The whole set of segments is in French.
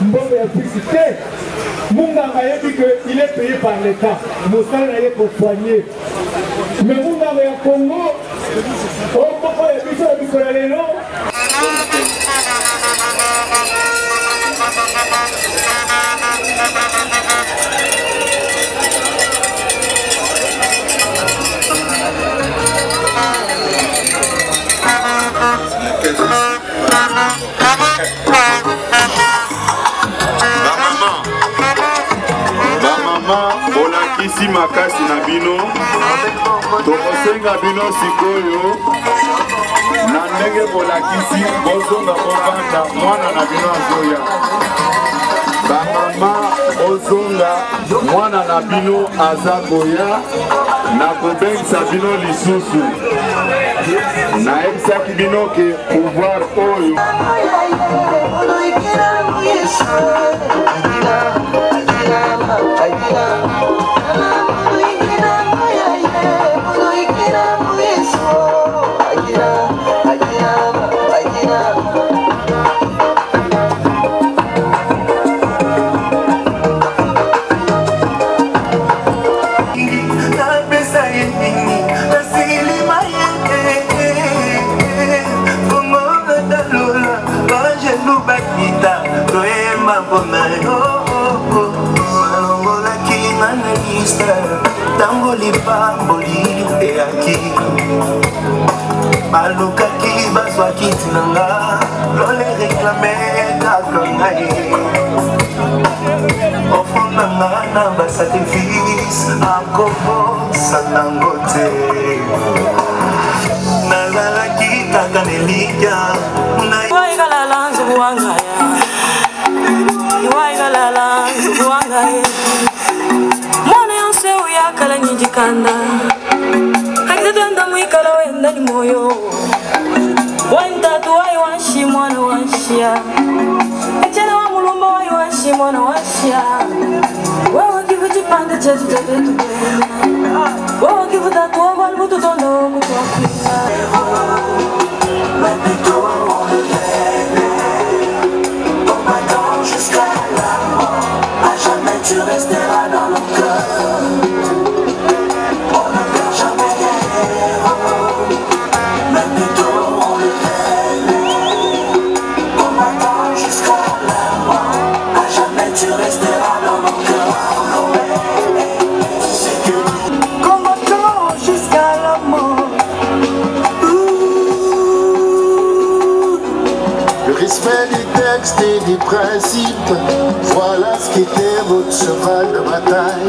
Mbongo ya publicité, Munganga a dit qu'il est payé par l'État. Moussa est pour soigner. Mais Munganga ya Congo, au moment où il y a du Colorado, Bolakisi makasi na bino tokosenga bino sikoyo na ndenge bolakisi bozonga bovanda mwana na bino azoya bamama ozonga mwana na bino aza koya na kobengisa bino lisusu nayebisaki bino ke pouvoir oyo tango lipamboli eaki balukaki bazwaki tinanga lole reklame kaka ngai ofondanga na basakrifise akobosa nango te nazalaki kaka nelikya iwaigalala nzubuwangaya iwaigalala nzubuwangaya kala nyijikanda akitenda mwikala wenda ni moyo wantatu wai washi mwana washia echana wa mulumba wai washi mwana washia wewe kivu chipande chetu chetu wewe kivu tatu wa walbu tutondo kutuakwina tu resteras dans nos cœurs. On ne perd jamais les héros. Même plutôt on le fait. On m'attend jusqu'à la mort. À jamais tu resteras dans nos cœurs. C'est que qu'on m'attend jusqu'à la mort. Le respect des textes et des principes, voilà ce qu'était votre cheval de bataille.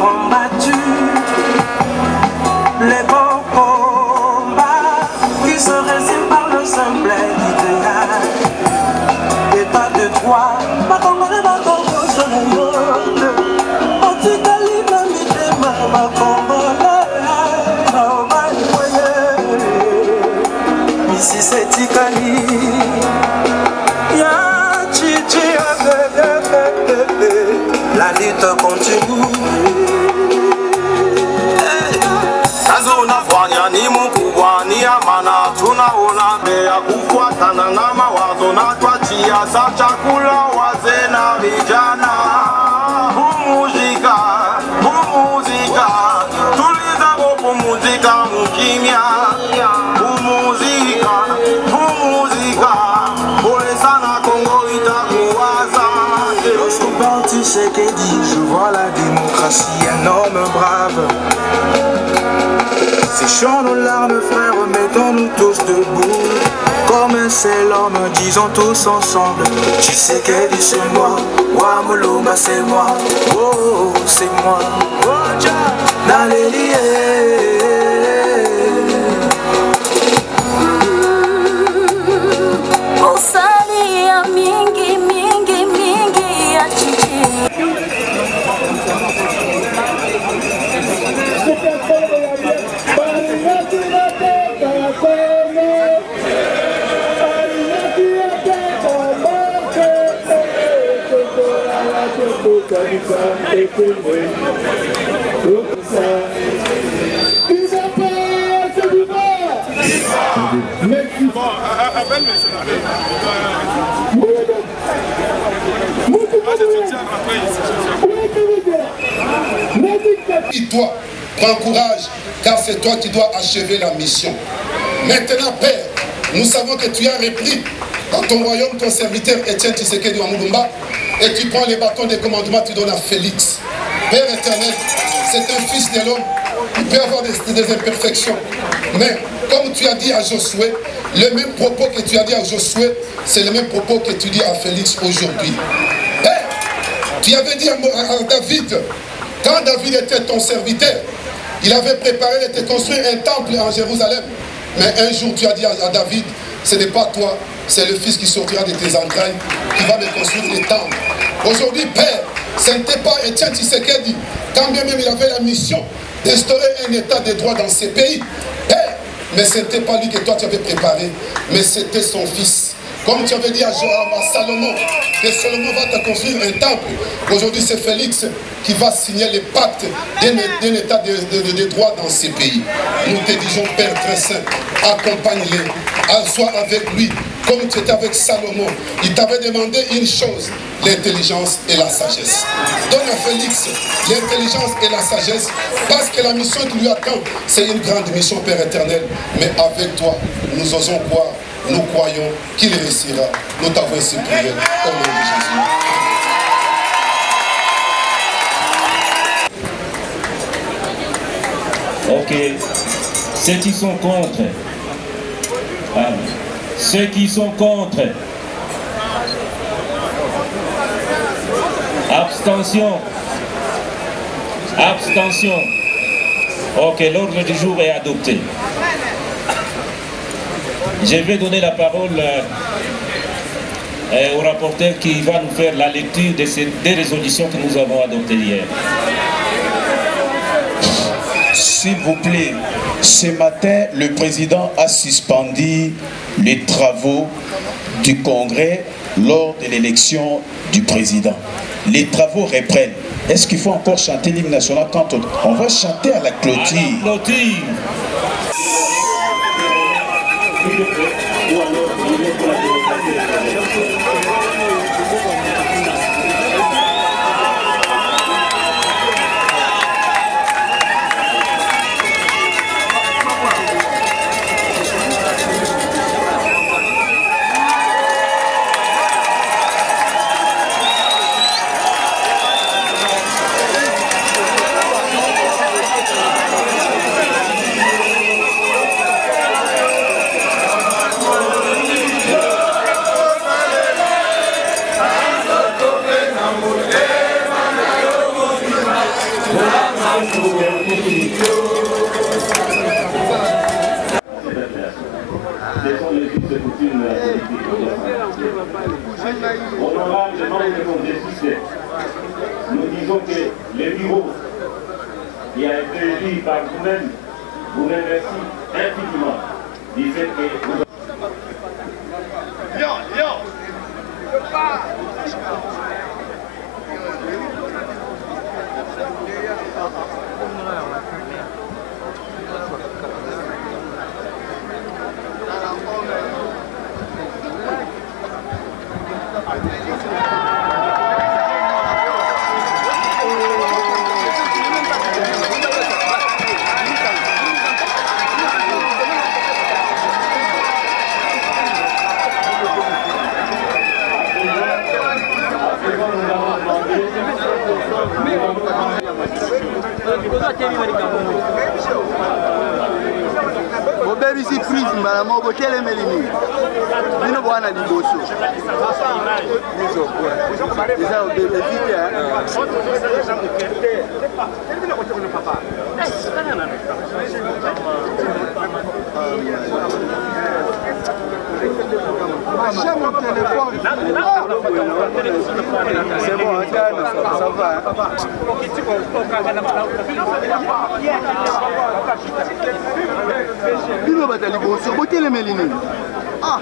Combattu les bons combats qui se résument par le simple idéal. État de droit, pas comme on est pas comme sur le monde. En tout cas, l'humanité m'a ici c'est Tikali. La lutte continue. Azona fanya ni mkubwa ni amana tunaona mbea kufuatana na mawazo na twachia sa chakula wazee na vijana. Humuzika, humuzika, tuliza kupumuzika mkimya. Humuzika, humuzika, pole sana Kongo itakuwaza. Lorsqu'on partit c'est qu'elle dit, je vois la démocratie, un homme brave. Séchons nos larmes frères, mettons-nous tous debout. Comme un seul homme, disons tous ensemble. Tu sais qu'elle dit c'est moi, Wamoloma c'est moi, oh c'est moi. Nalélié. Mingi mingi mingi ya chichi. Viva Merci. Bon, appelle monsieur l'abbé. Et toi, prends courage, car c'est toi qui dois achever la mission. Maintenant, Père, nous savons que tu as repris dans ton royaume ton serviteur Étienne Tshisekedi Wamulumba et tu prends les bâtons de commandement, tu donnes à Félix. Père éternel, c'est un fils de l'homme, il peut avoir des imperfections. Mais comme tu as dit à Josué, le même propos que tu as dit à Josué, c'est le même propos que tu dis à Félix aujourd'hui. Père, tu avais dit à David, quand David était ton serviteur, il avait préparé de te construire un temple en Jérusalem. Mais un jour tu as dit à David, ce n'est pas toi, c'est le fils qui sortira de tes entrailles qui va me construire le temple. Aujourd'hui, Père, ce n'était pas Étienne Tshisekedi, quand bien même il avait la mission d'instaurer un état de droit dans ces pays. Père, mais ce n'était pas lui que toi tu avais préparé, mais c'était son fils. Comme tu avais dit à Salomon, que Salomon va te construire un temple. Aujourd'hui, c'est Félix qui va signer les pactes d'un état de droit dans ces pays. Nous te disons, Père très saint, accompagne-les, sois avec lui, comme tu étais avec Salomon. Il t'avait demandé une chose, l'intelligence et la sagesse. Donne à Félix l'intelligence et la sagesse, parce que la mission qui lui attend, c'est une grande mission, Père éternel. Mais avec toi, nous osons croire. Nous croyons qu'il réussira. Nous t'avons ainsi prié au nom de Jésus. Ok. Ceux qui sont contre. Ceux qui sont contre. Abstention. Abstention. Ok, l'ordre du jour est adopté. Je vais donner la parole au rapporteur qui va nous faire la lecture de ces deux résolutions que nous avons adoptées hier. S'il vous plaît, ce matin, le président a suspendu les travaux du Congrès lors de l'élection du président. Les travaux reprennent. Est-ce qu'il faut encore chanter l'hymne national quand on va chanter à la clôture? À la clôture. Nous disons que le bureau qui a été élu par vous-même vous remercie infiniment du fait que vous... Obebisi prise mbala moko kele melini. Bino bwana liboso. Nizo kwa. Eza obebisi ya. Achète mon téléphone. C'est bon, ça va. Bino batali boso, botele melini. Ah.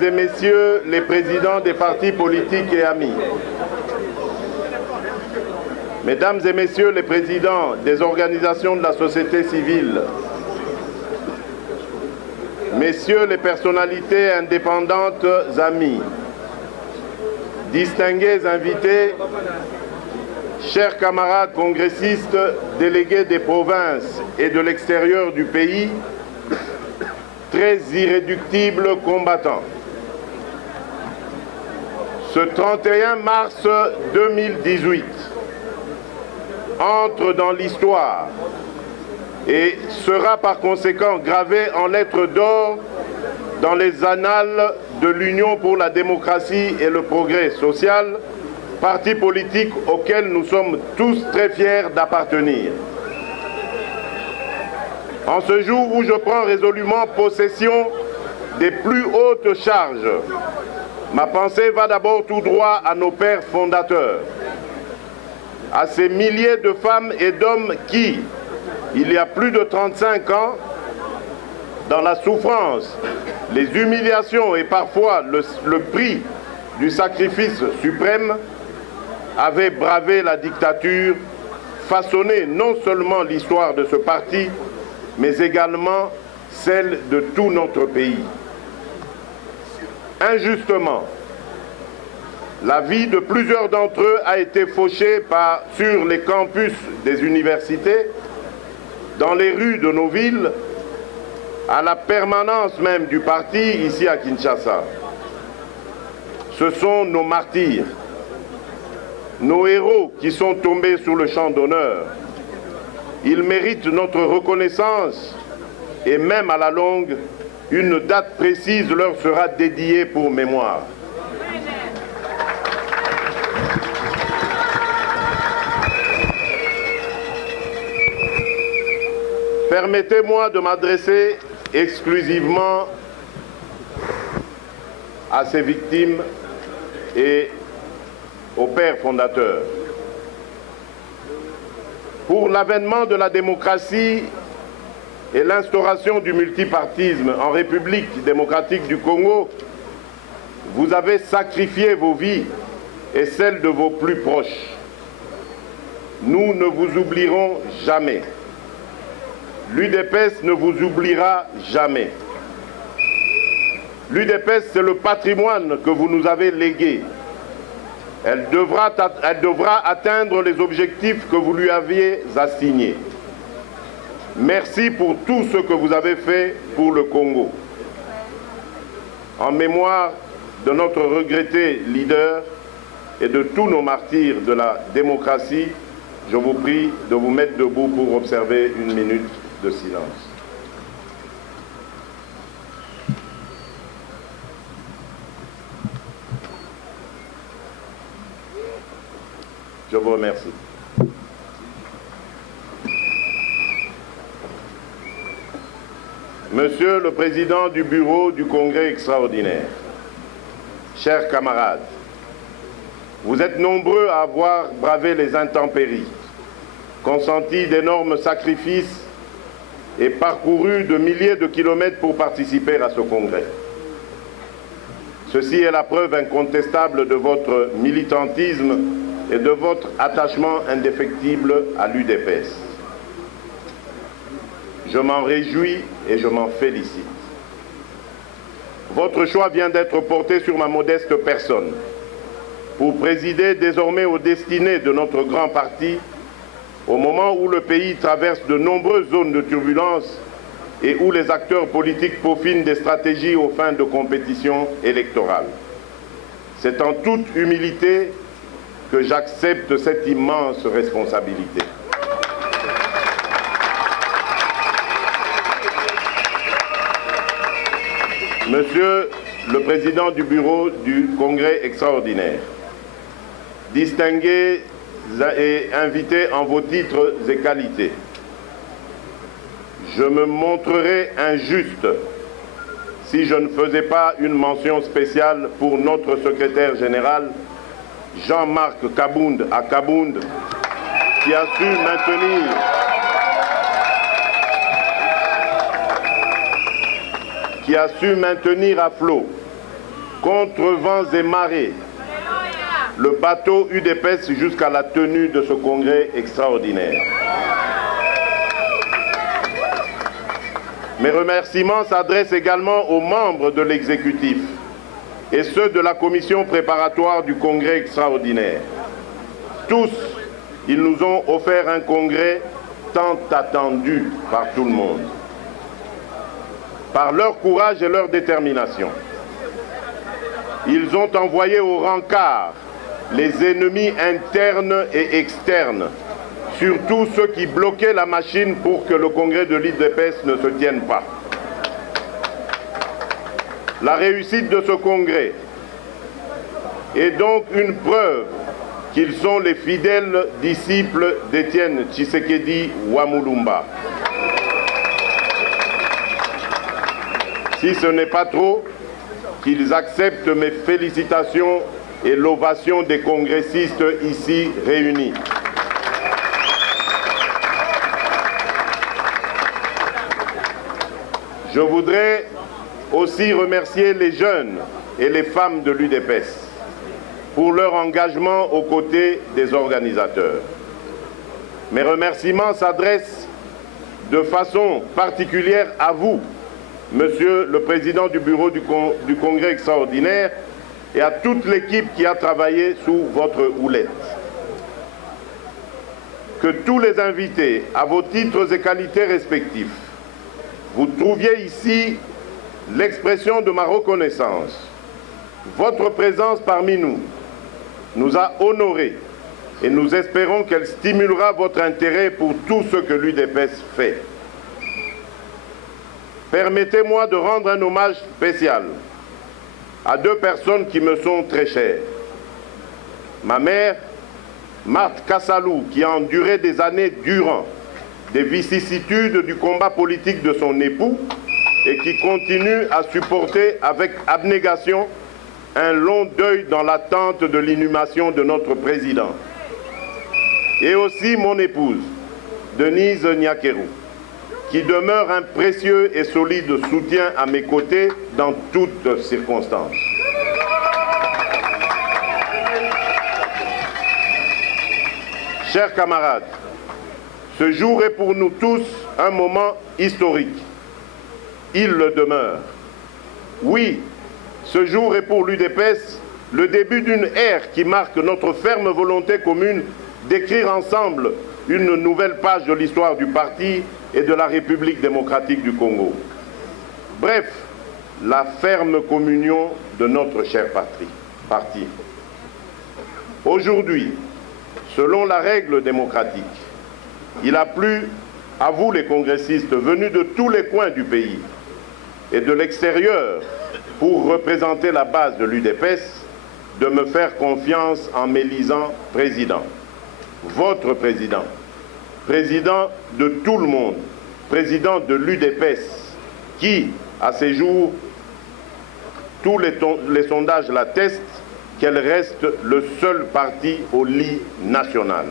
Mesdames et messieurs les présidents des partis politiques et amis, Mesdames et messieurs les présidents des organisations de la société civile, Messieurs les personnalités indépendantes amis, distingués invités, chers camarades congressistes, délégués des provinces et de l'extérieur du pays, très irréductibles combattants. Ce 31 mars 2018 entre dans l'histoire et sera par conséquent gravé en lettres d'or dans les annales de l'Union pour la démocratie et le progrès social, parti politique auquel nous sommes tous très fiers d'appartenir. En ce jour où je prends résolument possession des plus hautes charges, ma pensée va d'abord tout droit à nos pères fondateurs, à ces milliers de femmes et d'hommes qui, il y a plus de 35 ans, dans la souffrance, les humiliations et parfois le prix du sacrifice suprême, avaient bravé la dictature, façonné non seulement l'histoire de ce parti, mais également celle de tout notre pays. Injustement, la vie de plusieurs d'entre eux a été fauchée sur les campus des universités, dans les rues de nos villes, à la permanence même du parti ici à Kinshasa. Ce sont nos martyrs, nos héros qui sont tombés sur le champ d'honneur. Ils méritent notre reconnaissance et même à la longue, une date précise leur sera dédiée pour mémoire. Permettez-moi de m'adresser exclusivement à ces victimes et aux pères fondateurs. Pour l'avènement de la démocratie et l'instauration du multipartisme en République démocratique du Congo, vous avez sacrifié vos vies et celles de vos plus proches. Nous ne vous oublierons jamais. L'UDPS ne vous oubliera jamais. L'UDPS, c'est le patrimoine que vous nous avez légué. Elle devra atteindre les objectifs que vous lui aviez assignés. Merci pour tout ce que vous avez fait pour le Congo. En mémoire de notre regretté leader, et de tous nos martyrs de la démocratie, je vous prie de vous mettre debout pour observer une minute de silence. Je vous remercie. Monsieur le Président du Bureau du Congrès extraordinaire, chers camarades, vous êtes nombreux à avoir bravé les intempéries, consenti d'énormes sacrifices et parcouru de milliers de kilomètres pour participer à ce congrès. Ceci est la preuve incontestable de votre militantisme et de votre attachement indéfectible à l'UDPS. Je m'en réjouis et je m'en félicite. Votre choix vient d'être porté sur ma modeste personne pour présider désormais aux destinées de notre grand parti au moment où le pays traverse de nombreuses zones de turbulence et où les acteurs politiques peaufinent des stratégies aux fins de compétition électorale. C'est en toute humilité que j'accepte cette immense responsabilité. Monsieur le Président du Bureau du Congrès extraordinaire, distingués et invités en vos titres et qualités, je me montrerais injuste si je ne faisais pas une mention spéciale pour notre secrétaire général, Jean-Marc Kabound à Kabound, qui a su maintenir à flot, contre vents et marées, le bateau UDPS jusqu'à la tenue de ce congrès extraordinaire. Mes remerciements s'adressent également aux membres de l'exécutif et ceux de la commission préparatoire du congrès extraordinaire. Tous, ils nous ont offert un congrès tant attendu par tout le monde. Par leur courage et leur détermination, ils ont envoyé au rencard les ennemis internes et externes, surtout ceux qui bloquaient la machine pour que le congrès de l'UDPS ne se tienne pas. La réussite de ce congrès est donc une preuve qu'ils sont les fidèles disciples d'Étienne Tshisekedi Wamulumba. Si ce n'est pas trop, qu'ils acceptent mes félicitations et l'ovation des congressistes ici réunis. Je voudrais aussi remercier les jeunes et les femmes de l'UDPS pour leur engagement aux côtés des organisateurs. Mes remerciements s'adressent de façon particulière à vous, Monsieur le Président du Bureau du Congrès extraordinaire, et à toute l'équipe qui a travaillé sous votre houlette. Que tous les invités, à vos titres et qualités respectifs, vous trouviez ici l'expression de ma reconnaissance. Votre présence parmi nous a honorés et nous espérons qu'elle stimulera votre intérêt pour tout ce que l'UDPS fait. Permettez-moi de rendre un hommage spécial à deux personnes qui me sont très chères. Ma mère, Marthe Kassalou, qui a enduré des années durant des vicissitudes du combat politique de son époux et qui continue à supporter avec abnégation un long deuil dans l'attente de l'inhumation de notre président. Et aussi mon épouse, Denise Nyakeru, qui demeure un précieux et solide soutien à mes côtés dans toutes circonstances. Chers camarades, ce jour est pour nous tous un moment historique. Il le demeure. Oui, ce jour est pour l'UDPS le début d'une ère qui marque notre ferme volonté commune d'écrire ensemble une nouvelle page de l'histoire du parti et de la République démocratique du Congo. Bref, la ferme communion de notre cher parti. Aujourd'hui, selon la règle démocratique, il a plu à vous les congressistes venus de tous les coins du pays et de l'extérieur pour représenter la base de l'UDPS de me faire confiance en m'élisant président. Votre président, président de tout le monde, président de l'UDPS, qui, à ces jours, tous les sondages l'attestent, qu'elle reste le seul parti au lit national.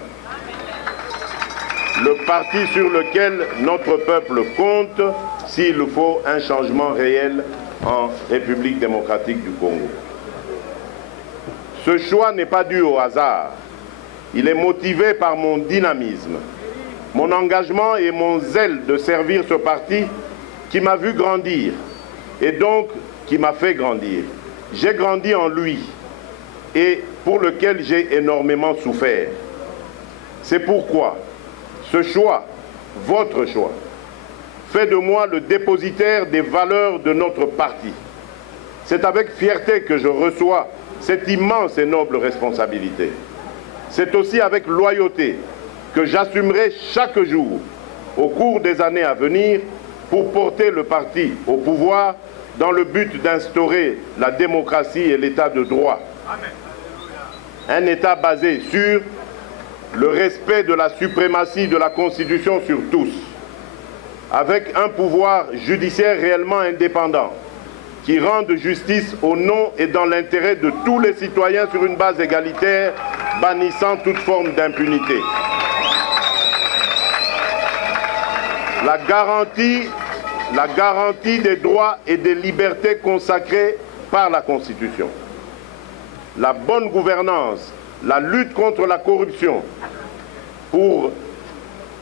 Le parti sur lequel notre peuple compte s'il faut un changement réel en République démocratique du Congo. Ce choix n'est pas dû au hasard. Il est motivé par mon dynamisme, mon engagement et mon zèle de servir ce parti qui m'a vu grandir et donc qui m'a fait grandir. J'ai grandi en lui et pour lequel j'ai énormément souffert. C'est pourquoi ce choix, votre choix, fait de moi le dépositaire des valeurs de notre parti. C'est avec fierté que je reçois cette immense et noble responsabilité. C'est aussi avec loyauté que j'assumerai chaque jour, au cours des années à venir, pour porter le parti au pouvoir dans le but d'instaurer la démocratie et l'état de droit. Un état basé sur le respect de la suprématie de la Constitution sur tous, avec un pouvoir judiciaire réellement indépendant, qui rende justice au nom et dans l'intérêt de tous les citoyens sur une base égalitaire, bannissant toute forme d'impunité. La garantie des droits et des libertés consacrés par la Constitution. La bonne gouvernance, la lutte contre la corruption, pour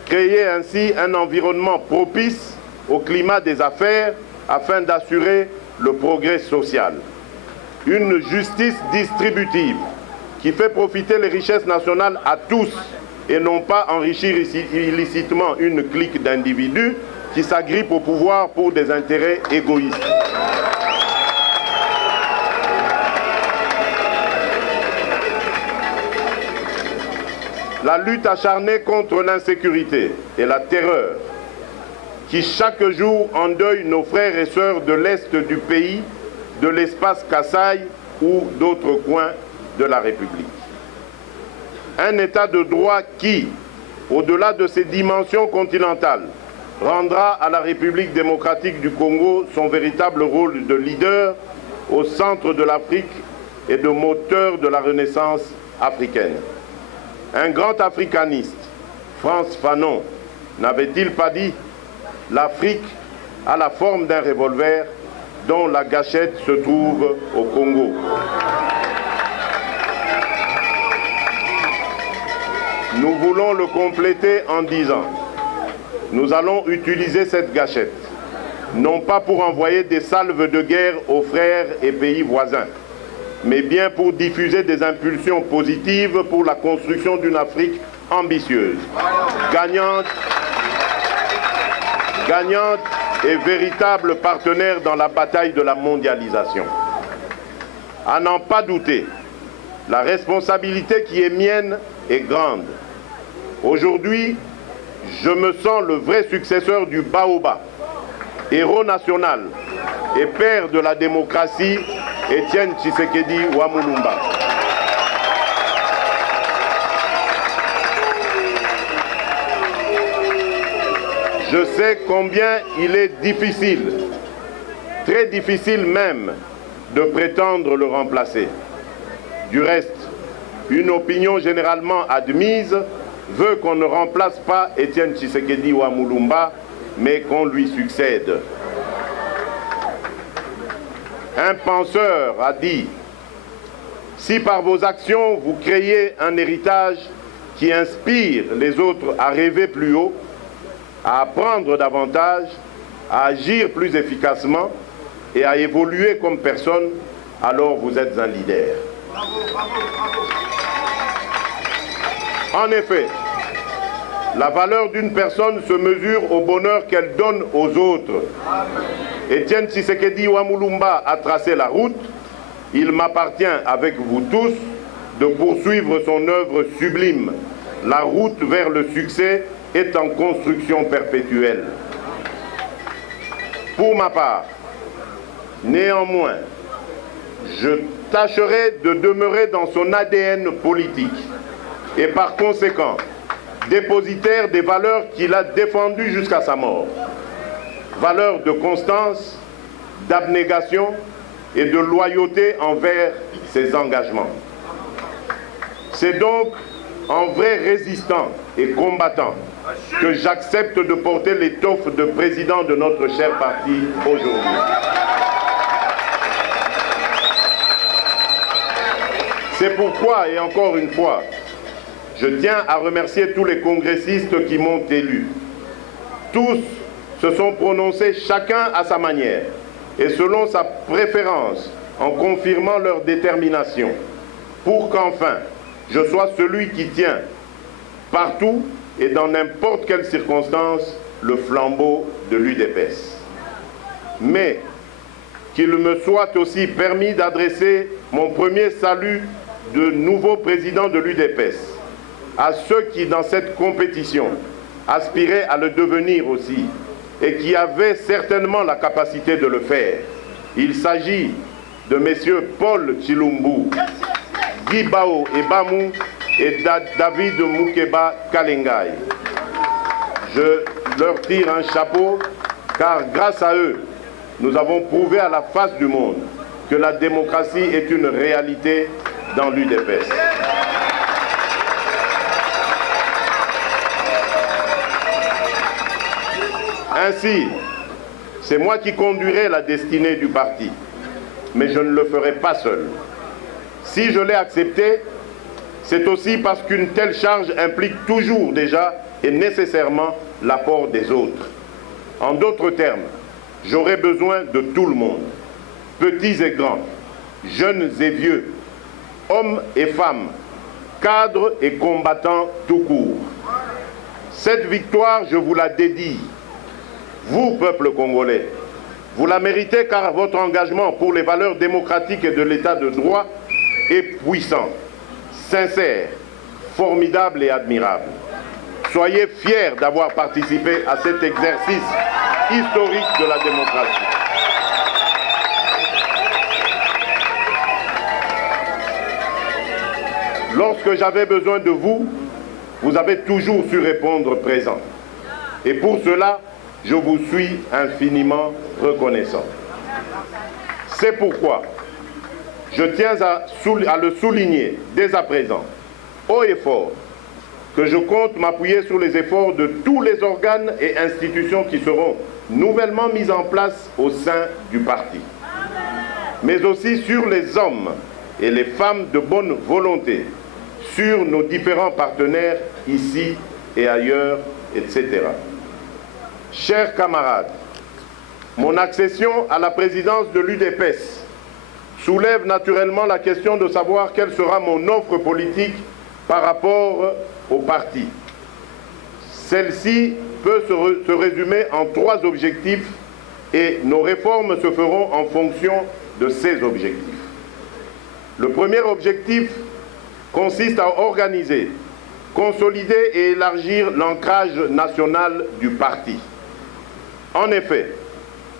créer ainsi un environnement propice au climat des affaires afin d'assurer le progrès social. Une justice distributive qui fait profiter les richesses nationales à tous et non pas enrichir illicitement une clique d'individus qui s'agrippent au pouvoir pour des intérêts égoïstes. La lutte acharnée contre l'insécurité et la terreur qui chaque jour endeuille nos frères et sœurs de l'Est du pays, de l'espace Kasaï ou d'autres coins de la République. Un état de droit qui, au-delà de ses dimensions continentales, rendra à la République démocratique du Congo son véritable rôle de leader au centre de l'Afrique et de moteur de la renaissance africaine. Un grand africaniste, Frantz Fanon, n'avait-il pas dit « L'Afrique a la forme d'un revolver dont la gâchette se trouve au Congo ». Nous voulons le compléter en disant « Nous allons utiliser cette gâchette, non pas pour envoyer des salves de guerre aux frères et pays voisins, mais bien pour diffuser des impulsions positives pour la construction d'une Afrique ambitieuse, gagnante et véritable partenaire dans la bataille de la mondialisation. À n'en pas douter, la responsabilité qui est mienne est grande. Aujourd'hui, je me sens le vrai successeur du Baoba, héros national et père de la démocratie, Étienne Tshisekedi Wamulumba. Je sais combien il est difficile, très difficile même, de prétendre le remplacer. Du reste, une opinion généralement admise veut qu'on ne remplace pas Étienne Tshisekedi Wamulumba, mais qu'on lui succède. Un penseur a dit « Si par vos actions vous créez un héritage qui inspire les autres à rêver plus haut, à apprendre davantage, à agir plus efficacement et à évoluer comme personne, alors vous êtes un leader. » En effet, la valeur d'une personne se mesure au bonheur qu'elle donne aux autres. Étienne Tshisekedi Wamulumba a tracé la route. Il m'appartient avec vous tous de poursuivre son œuvre sublime. La route vers le succès est en construction perpétuelle. Pour ma part, néanmoins, je tâcherai de demeurer dans son ADN politique et par conséquent dépositaire des valeurs qu'il a défendues jusqu'à sa mort. Valeurs de constance, d'abnégation et de loyauté envers ses engagements. C'est donc en vrai résistant et combattant que j'accepte de porter l'étoffe de président de notre cher parti aujourd'hui. C'est pourquoi, et encore une fois, je tiens à remercier tous les congressistes qui m'ont élu. Tous se sont prononcés chacun à sa manière et selon sa préférence, en confirmant leur détermination, pour qu'enfin je sois celui qui tient partout et dans n'importe quelle circonstance le flambeau de l'UDPS. Mais qu'il me soit aussi permis d'adresser mon premier salut de nouveau président de l'UDPS à ceux qui, dans cette compétition, aspiraient à le devenir aussi et qui avaient certainement la capacité de le faire. Il s'agit de messieurs Paul Chilumbu, Guy Bao et Bamou et David Moukeba Kalengai. Je leur tire un chapeau car grâce à eux, nous avons prouvé à la face du monde que la démocratie est une réalité dans l'UDPS. Ainsi, c'est moi qui conduirai la destinée du parti, mais je ne le ferai pas seul. Si je l'ai accepté, c'est aussi parce qu'une telle charge implique toujours déjà et nécessairement l'apport des autres. En d'autres termes, j'aurai besoin de tout le monde, petits et grands, jeunes et vieux, hommes et femmes, cadres et combattants tout court. Cette victoire, je vous la dédie. Vous, peuple congolais, vous la méritez car votre engagement pour les valeurs démocratiques et de l'état de droit est puissant, sincère, formidable et admirable. Soyez fiers d'avoir participé à cet exercice historique de la démocratie. Lorsque j'avais besoin de vous, vous avez toujours su répondre présent. Et pour cela, je vous suis infiniment reconnaissant. C'est pourquoi je tiens à le souligner dès à présent, haut et fort, que je compte m'appuyer sur les efforts de tous les organes et institutions qui seront nouvellement mis en place au sein du parti, mais aussi sur les hommes et les femmes de bonne volonté, sur nos différents partenaires ici et ailleurs, etc. Chers camarades, mon accession à la présidence de l'UDPS soulève naturellement la question de savoir quelle sera mon offre politique par rapport au parti. Celle-ci peut se résumer en 3 objectifs et nos réformes se feront en fonction de ces objectifs. Le premier objectif consiste à organiser, consolider et élargir l'ancrage national du parti. En effet,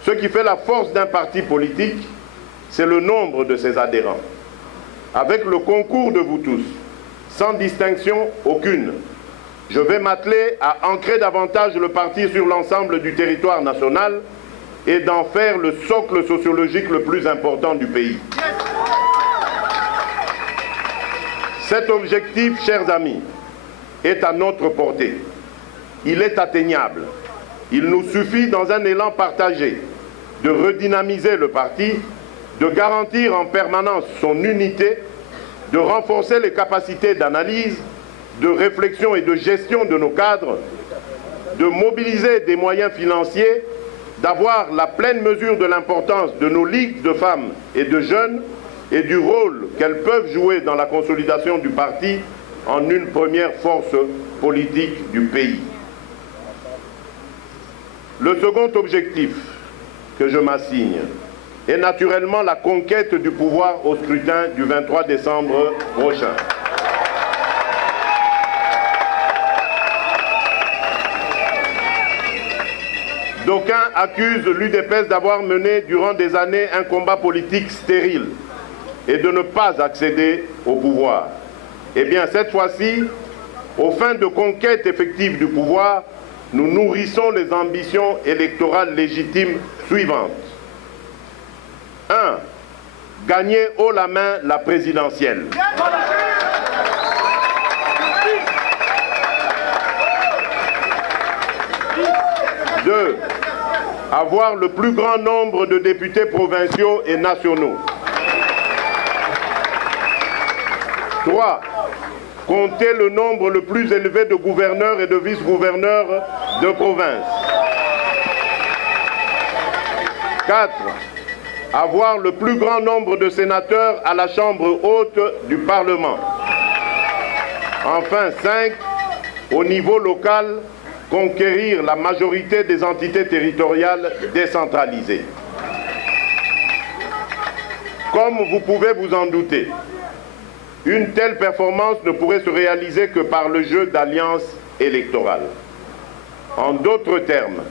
ce qui fait la force d'un parti politique, c'est le nombre de ses adhérents. Avec le concours de vous tous, sans distinction aucune, je vais m'atteler à ancrer davantage le parti sur l'ensemble du territoire national et d'en faire le socle sociologique le plus important du pays. Cet objectif, chers amis, est à notre portée. Il est atteignable. Il nous suffit, dans un élan partagé, de redynamiser le parti, de garantir en permanence son unité, de renforcer les capacités d'analyse, de réflexion et de gestion de nos cadres, de mobiliser des moyens financiers, d'avoir la pleine mesure de l'importance de nos ligues de femmes et de jeunes et du rôle qu'elles peuvent jouer dans la consolidation du parti en une première force politique du pays. Le second objectif que je m'assigne et naturellement la conquête du pouvoir au scrutin du 23 décembre prochain. D'aucuns accusent l'UDPS d'avoir mené durant des années un combat politique stérile et de ne pas accéder au pouvoir. Eh bien, cette fois-ci, aux fins de conquête effective du pouvoir, nous nourrissons les ambitions électorales légitimes suivantes. 1. Gagner haut la main la présidentielle. 2. Avoir le plus grand nombre de députés provinciaux et nationaux. 3. Compter le nombre le plus élevé de gouverneurs et de vice-gouverneurs de province. 4. Avoir le plus grand nombre de sénateurs à la Chambre haute du Parlement. Enfin, 5. Au niveau local, conquérir la majorité des entités territoriales décentralisées. Comme vous pouvez vous en douter, une telle performance ne pourrait se réaliser que par le jeu d'alliances électorales. En d'autres termes,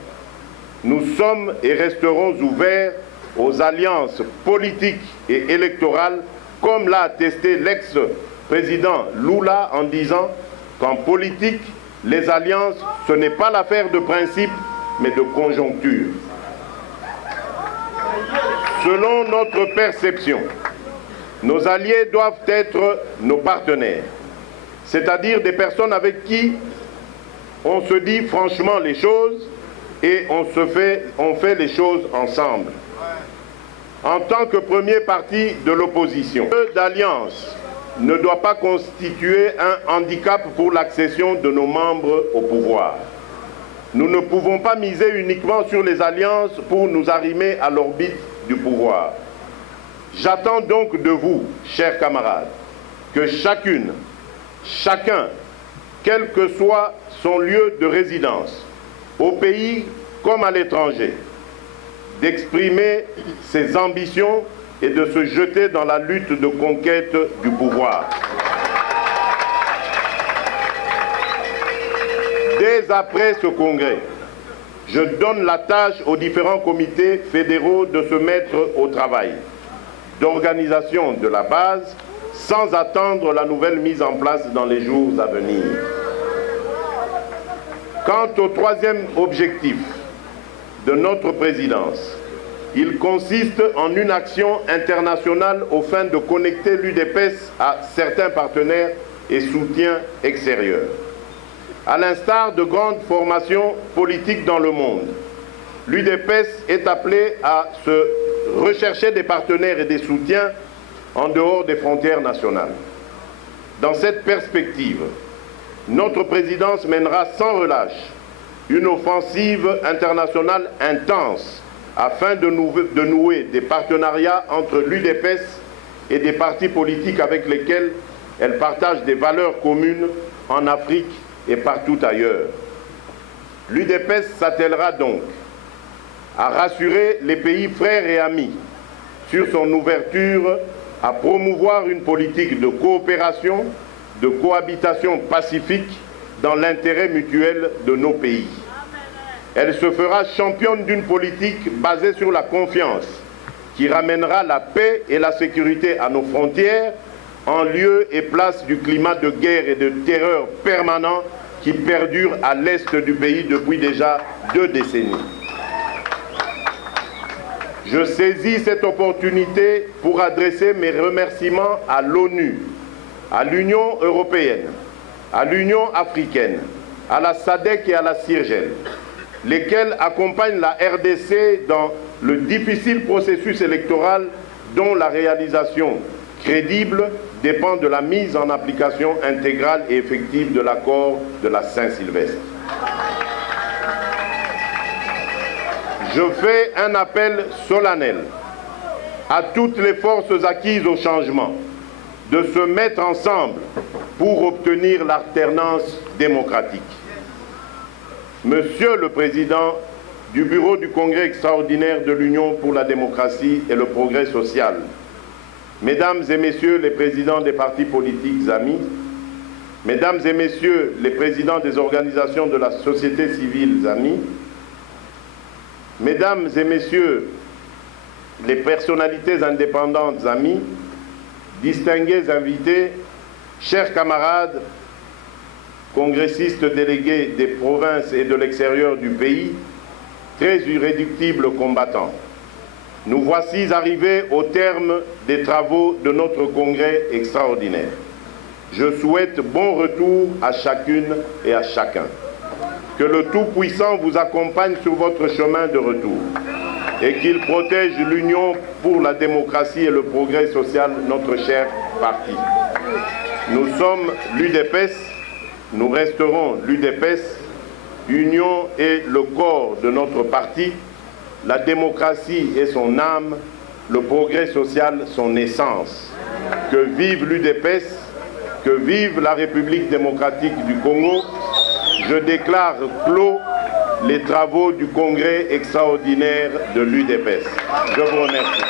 nous sommes et resterons ouverts aux alliances politiques et électorales, comme l'a attesté l'ex-président Lula en disant qu'en politique, les alliances, ce n'est pas l'affaire de principe, mais de conjoncture. Selon notre perception, nos alliés doivent être nos partenaires, c'est-à-dire des personnes avec qui on se dit franchement les choses et on fait les choses ensemble. En tant que premier parti de l'opposition, le jeu d'alliance ne doit pas constituer un handicap pour l'accession de nos membres au pouvoir. Nous ne pouvons pas miser uniquement sur les alliances pour nous arrimer à l'orbite du pouvoir. J'attends donc de vous, chers camarades, que chacune, chacun, quel que soit son lieu de résidence, au pays comme à l'étranger, d'exprimer ses ambitions et de se jeter dans la lutte de conquête du pouvoir. Dès après ce congrès, je donne la tâche aux différents comités fédéraux de se mettre au travail d'organisation de la base sans attendre la nouvelle mise en place dans les jours à venir. Quant au troisième objectif de notre présidence, il consiste en une action internationale aux fins de connecter l'UDPS à certains partenaires et soutiens extérieurs. À l'instar de grandes formations politiques dans le monde, l'UDPS est appelée à se rechercher des partenaires et des soutiens en dehors des frontières nationales. Dans cette perspective, notre présidence mènera sans relâche une offensive internationale intense afin de nouer des partenariats entre l'UDPS et des partis politiques avec lesquels elle partage des valeurs communes en Afrique et partout ailleurs. L'UDPS s'attellera donc à rassurer les pays frères et amis sur son ouverture à promouvoir une politique de coopération, de cohabitation pacifique dans l'intérêt mutuel de nos pays. Elle se fera championne d'une politique basée sur la confiance qui ramènera la paix et la sécurité à nos frontières en lieu et place du climat de guerre et de terreur permanent qui perdure à l'est du pays depuis déjà 2 décennies. Je saisis cette opportunité pour adresser mes remerciements à l'ONU, à l'Union européenne, à l'Union africaine, à la SADC et à la CIRGEL, lesquels accompagnent la RDC dans le difficile processus électoral dont la réalisation crédible dépend de la mise en application intégrale et effective de l'accord de la Saint-Sylvestre. Je fais un appel solennel à toutes les forces acquises au changement de se mettre ensemble pour obtenir l'alternance démocratique. Monsieur le Président du bureau du Congrès extraordinaire de l'Union pour la démocratie et le progrès social, Mesdames et Messieurs les présidents des partis politiques amis, Mesdames et Messieurs les présidents des organisations de la société civile amis, Mesdames et Messieurs les personnalités indépendantes amis, distingués invités, chers camarades, congressistes délégués des provinces et de l'extérieur du pays, très irréductibles combattants. Nous voici arrivés au terme des travaux de notre congrès extraordinaire. Je souhaite bon retour à chacune et à chacun. Que le Tout-Puissant vous accompagne sur votre chemin de retour et qu'il protège l'Union pour la démocratie et le progrès social, notre cher parti. Nous sommes l'UDPS, nous resterons l'UDPS. Union est le corps de notre parti, la démocratie est son âme, le progrès social son essence. Que vive l'UDPS, que vive la République démocratique du Congo. Je déclare clos les travaux du Congrès extraordinaire de l'UDPS. Je vous remercie.